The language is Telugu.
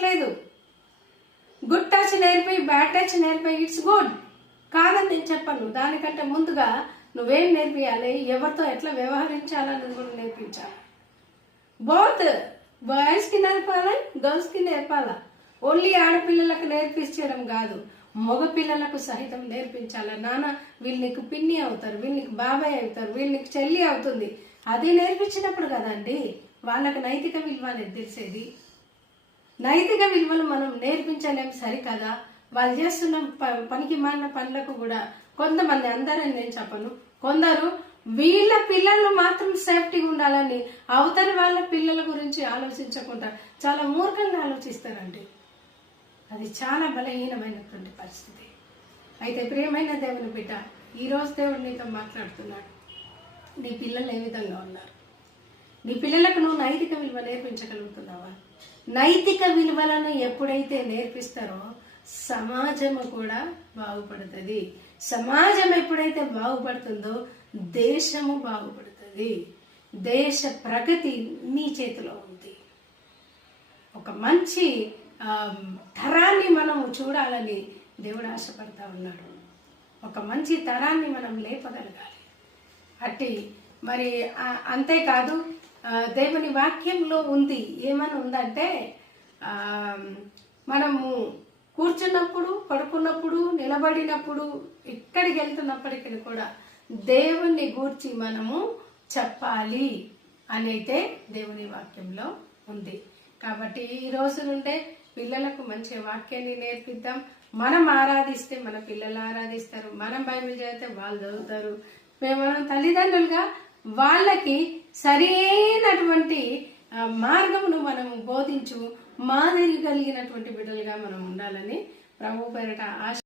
అనట్లేదు. గుడ్ టచ్ నేర్పి, బ్యాడ్ టచ్ నేర్పి, ఇట్స్ గుడ్ కాదని నేను చెప్పను. దానికంటే ముందుగా నువ్వేం నేర్పియాలి, ఎవరితో ఎట్లా వ్యవహరించాలన్నది కూడా నేర్పించాలి. బోత్ బాయ్స్కి నేర్పాలి, గర్ల్స్కి నేర్పాలా. ఓన్లీ ఆడపిల్లలకు నేర్పించడం కాదు, మగ పిల్లలకు సహితం నేర్పించాలి. నాన్న వీళ్ళు నీకు పిన్ని అవుతారు, వీళ్ళు నీకు బాబాయ్ అవుతారు, వీళ్ళు నీకు చెల్లి అవుతుంది. అది నేర్పించినప్పుడు కదండి వాళ్ళకు నైతిక విలువ అనేది తెలిసేది. నైతిక విలువలు మనం నేర్పించలేం సరికదా. వాళ్ళు చేస్తున్న పనికి మాలిన పనులకు కూడా కొంతమంది, అందరని నేను చెప్పను, కొందరు వీళ్ళ పిల్లలు మాత్రం సేఫ్టీగా ఉండాలని అవతలి వాళ్ళ పిల్లల గురించి ఆలోచించకుండా చాలా మూర్ఖంగా ఆలోచిస్తారండి. అది చాలా బలహీనమైనటువంటి పరిస్థితి. అయితే ప్రియమైన దేవుని బిడ్డ, ఈరోజు దేవుడు నీతో మాట్లాడుతున్నాడు. నీ పిల్లలు ఏ విధంగా ఉన్నారు? నీ పిల్లలకు నువ్వు నైతిక విలువ నేర్పించగలుగుతున్నావా? నైతిక విలువలను ఎప్పుడైతే నేర్పిస్తారో సమాజము కూడా బాగుపడుతుంది. సమాజం ఎప్పుడైతే బాగుపడుతుందో దేశము బాగుపడుతుంది. దేశ ప్రగతి నీ చేతిలో ఉంది. ఒక మంచి తరాన్ని మనం చూడాలని దేవుడు ఆశపడతా ఉన్నాడు. ఒక మంచి తరాన్ని మనం లేపగలగాలి. అట్టి మరి అంతేకాదు, దేవుని వాక్యంలో ఉంది, ఏమని ఉందంటే మనము కూర్చున్నప్పుడు, పడుకున్నప్పుడు, నిలబడినప్పుడు, ఎక్కడికి వెళ్తున్నప్పటికీ కూడా దేవుణ్ణి గూర్చి మనము చెప్పాలి అని అయితే దేవుని వాక్యంలో ఉంది. కాబట్టి ఈ రోజు నుండే పిల్లలకు మంచి వాక్యాన్ని నేర్పిద్దాం. మనం ఆరాధిస్తే మన పిల్లలు ఆరాధిస్తారు, మనం బైబిల్ చదివితే వాళ్ళు చదువుతారు. మనం తల్లిదండ్రులుగా వాళ్ళకి సరైనటువంటి మార్గమును మనం బోధించు మాదిరి కలిగినటువంటి బిడ్డలుగా మనం ఉండాలని ప్రభు పేరిట ఆశ